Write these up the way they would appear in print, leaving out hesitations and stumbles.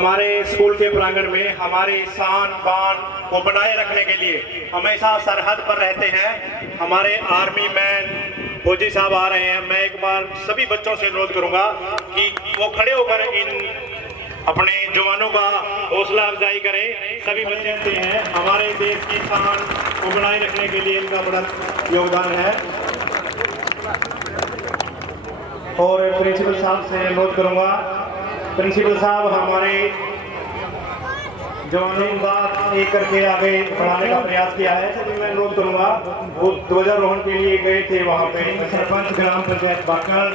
हमारे स्कूल के प्रांगण में हमारे शान बान को बनाए रखने के लिए हमेशा सरहद पर रहते हैं हमारे आर्मी मैन फौजी साहब आ रहे हैं। मैं एक बार सभी बच्चों से अनुरोध करूंगा कि वो खड़े होकर इन अपने जवानों का हौसला अफजाई करें। सभी बच्चे आते हैं, हमारे देश की शान को बनाए रखने के लिए इनका बड़ा योगदान है। और प्रिंसिपल साहब से अनुरोध करूंगा, प्रिंसिपल साहब हमारे जवानों का एक करके आगे बढ़ाने का प्रयास किया है। सभी मैं अनुरोध करूंगा, वो ध्वजारोहण के लिए गए थे वहाँ पे सरपंच ग्राम पंचायत बाकर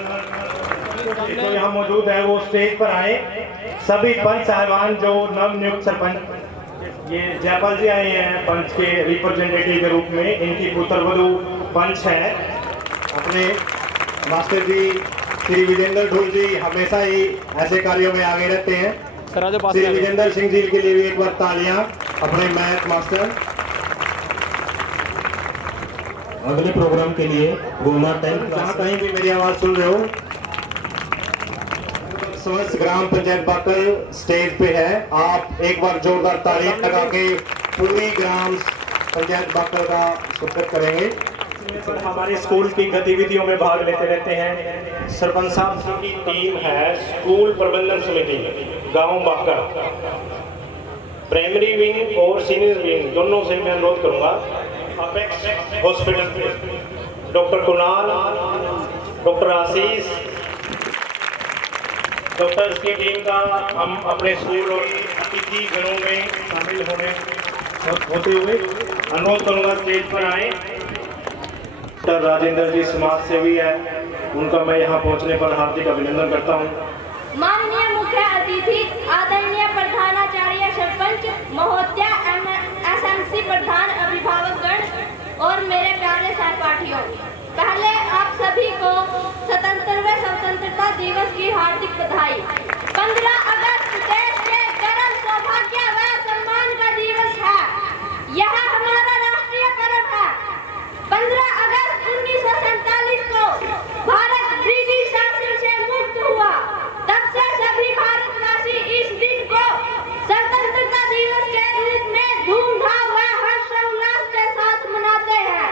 तो यहाँ मौजूद है, वो स्टेज पर आए। सभी पंच साहिबान जो नव नियुक्त सरपंच ये जयपाल जी आए हैं पंच के रिप्रेजेंटेटिव के रूप में, इनकी पुत्रवधू पंच है। अपने मास्टर जी श्री विजेंद्र ढोल जी हमेशा ही ऐसे कार्यों में आगे रहते हैं। श्री विजेंद्र सिंह जी के लिए भी एक बार तालियां, अपने मैथ मास्टर। अगले प्रोग्राम के लिए गोमा टाइम जहाँ कहीं भी मेरी आवाज सुन रहे हो, समस्त ग्राम पंचायत बाकर स्टेज पे है। आप एक बार जोरदार तालियां लगा के पूरी ग्राम पंचायत बाकर का स्वागत करेंगे। हमारे स्कूल की गतिविधियों में भाग लेते रहते हैं। सरपंच साहब की टीम है स्कूल प्रबंधन समिति गांव बाकर, प्राइमरी विंग और सीनियर विंग दोनों से मैं अनुरोध करूंगा। Apex hospital doctor Kunal, doctor Ashish, doctors की टीम का हम अपने स्कूल और अतिथि गणों में शामिल होते हुए अनुरोध करूंगा स्टेज पर आए। डॉक्टर राजेंद्र जी समाज सेवी है, उनका मैं यहाँ पहुँचने पर हार्दिक अभिनंदन करता हूँ। माननीय मुख्य अतिथि आदरणीय प्रधानाचार्य सरपंच महोदया, एसएमसी प्रधान, अभिभावकगण और मेरे प्यारे सहपाठियों, पहले आप सभी को 77वें स्वतंत्रता दिवस की हार्दिक बधाई। 15 अगस्त देश के गर्व, सौभाग्य व सम्मान का दिवस है। यह हमारा राष्ट्रीय पर्व है। 15 अगस्त 1947 को भारत ब्रिटिश शासन से मुक्त हुआ। तब से सभी भारतवासी इस दिन को स्वतंत्रता दिवस के रूप में धूमधाम व हर्षोल्लास के साथ मनाते हैं।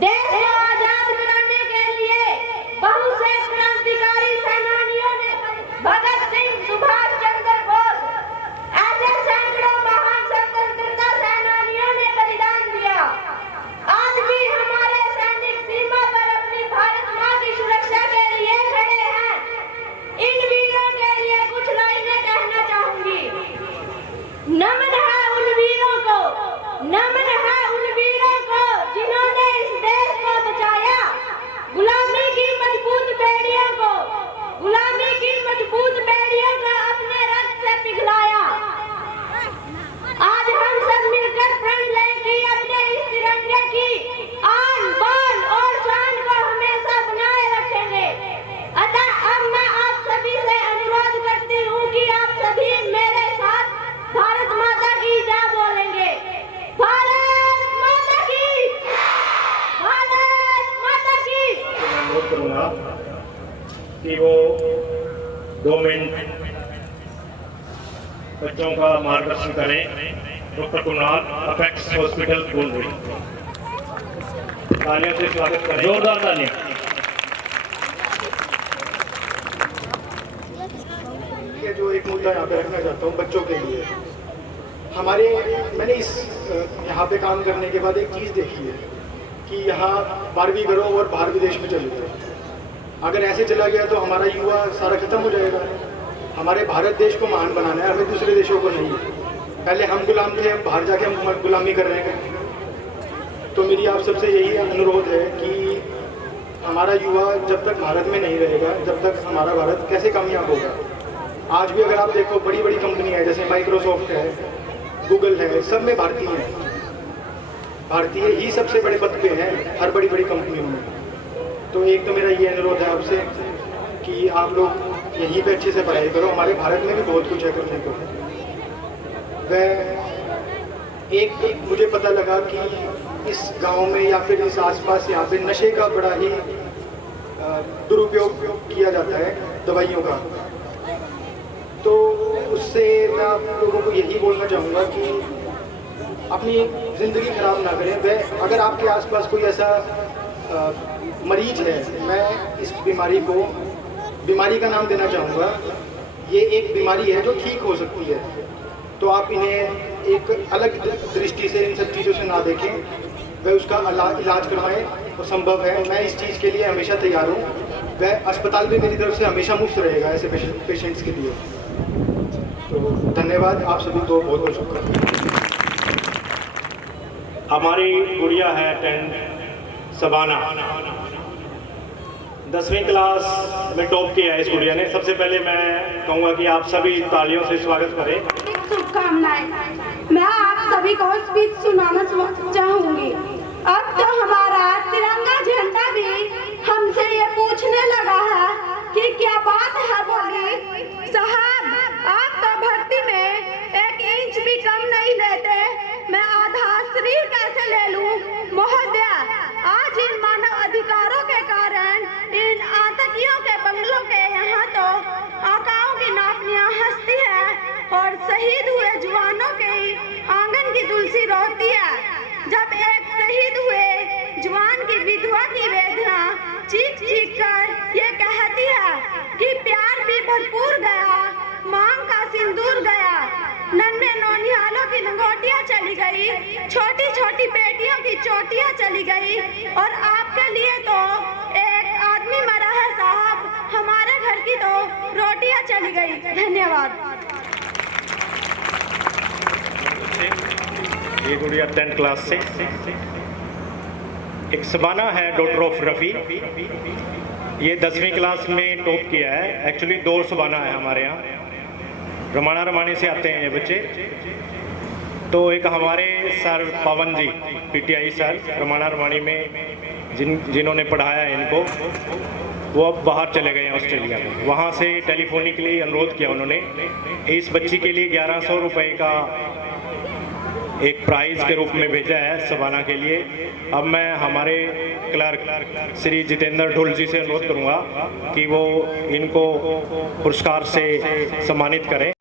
देश को आजाद बनाने के लिए बहुत से क्रांतिकारी सेनानियों ने, भगत सिंह, सुभाष चंद्र बोस, ऐसे सैकड़ों महान स्वतंत्रता सेनानियों ने बलिदान दिया। आज भी हमारे सैनिक सीमा पर अपनी भारत माँ की सुरक्षा के लिए खड़े हैं। इन वीरों के लिए कुछ लाइनें कहना चाहूंगी। नमन है उन वीरों को, नमन है उन वीरों को जिन्होंने इस देश को बचाया। गुलामी की मजबूत बेड़ियों को, गुलामी की मजबूत बेड़ियों को अपने रक्त से पिघलाया। आज हम सब मिलकर प्रण लें कि अपने इस तिरंगे की आन बान और शान को हमेशा बनाए रखेंगे। अतः अब मैं आप सभी से अनुरोध करती हूँ कि आप सभी मेरे साथ भारत माता की जय बोलेंगे। भारत माता की, भारत माता की। मैं अनुरोध करूंगा कि वो 2 मिनट बच्चों का मार्गदर्शन करें। डॉक्टर कुणाल, अपेक्स हॉस्पिटल बोल, तालियों से स्वागत करें, जोरदार तालियां। ये जो एक मुद्दा यहाँ पे रखना चाहता हूँ बच्चों के लिए, हमारे मैंने इस यहाँ पे काम करने के बाद एक चीज़ देखी है कि यहाँ 12वीं करो और बाहर विदेश में चले जाओ। अगर ऐसे चला गया तो हमारा युवा सारा खत्म हो जाएगा। हमारे भारत देश को महान बनाना है, हमें दूसरे देशों को नहीं। पहले हम गुलाम थे, अब बाहर जाके हम गुलामी कर रहे हैं। तो मेरी आप सबसे यही अनुरोध है कि हमारा युवा जब तक भारत में नहीं रहेगा, जब तक हमारा भारत कैसे कामयाब होगा। आज भी अगर आप देखो बड़ी बड़ी कंपनी है, जैसे माइक्रोसॉफ्ट है, गूगल है, सब में भारतीय हैं। भारतीय ही सबसे बड़े पद पे हैं हर बड़ी बड़ी कंपनियों में। तो एक तो मेरा ये अनुरोध है आपसे कि आप लोग यहीं पे अच्छे से पढ़ाई करो। हमारे भारत में भी बहुत कुछ है करने को। वह एक मुझे पता लगा कि इस गांव में या फिर इस आसपास यहाँ पे नशे का बड़ा ही दुरुपयोग किया जाता है, दवाइयों का। तो आप लोगों को यही बोलना चाहूँगा कि अपनी ज़िंदगी खराब ना करें। वह अगर आपके आसपास कोई ऐसा मरीज है, मैं इस बीमारी का नाम देना चाहूँगा। ये एक बीमारी है जो ठीक हो सकती है, तो आप इन्हें एक अलग दृष्टि से इन सब चीज़ों से ना देखें, वह उसका इलाज करवाएं तो संभव है। मैं इस चीज़ के लिए हमेशा तैयार हूँ। वह अस्पताल भी मेरी तरफ से हमेशा मुफ्त रहेगा ऐसे पेशेंट्स के लिए। तो धन्यवाद आप सभी को, बहुत बहुत शुक्रिया। हमारी गुड़िया है 10 शबाना, 10वीं क्लास में टॉप किया है इस गुड़िया ने। सबसे पहले मैं कहूँगा कि आप सभी तालियों से स्वागत करें। शुभकामनाएं। मैं आप सभी को स्पीच सुनाना चाहूंगी। अब तो हमारा तिरंगा झंडा भी हमसे ये पूछने लगा है कि क्या बात है। बोली साहब, आप तो भर्ती में 1 इंच भी कम नहीं लेते, मैं आधा शरीर कैसे ले लूं? महोदया, आज इन मानव अधिकारों के कारण इन आतंकियों के बंगलों के यहाँ तो आकाओं की नापनियां हंसती है और शहीद हुए जवानों के आंगन की तुलसी रोती है। जब एक शहीद हुए जवान की विधवा की वेदना चीख चीख कर ये कहती है कि प्यार भी भरपूर गया, मांग का सिंदूर गया, नन्हे नौनिहालों की लंगोटियां चली गई, छोटी छोटी बेटियों की चोटियां चली गई, और आपके लिए तो एक आदमी मरा है साहब, हमारे घर की तो रोटियां चली गई। धन्यवाद। ये गुड़िया 10th क्लास से। एक शबाना है, डॉटर ऑफ रफ़ी, ये 10वीं क्लास में टॉप किया है। एक्चुअली 2 शबाना है हमारे यहाँ, रमाणा रमाणी से आते हैं ये बच्चे। तो एक हमारे सर पवन जी, PTI सर रमाणा रमाणी में जिन्होंने पढ़ाया है इनको, वो अब बाहर चले गए हैं ऑस्ट्रेलिया में। वहाँ से टेलीफोनिकली अनुरोध किया उन्होंने, इस बच्ची के लिए 1100 रुपये का एक प्राइज़ के रूप में भेजा है शबाना के लिए। अब मैं हमारे क्लर्क श्री जितेंद्र ढुल जी से अनुरोध करूँगा कि वो इनको पुरस्कार से सम्मानित करें।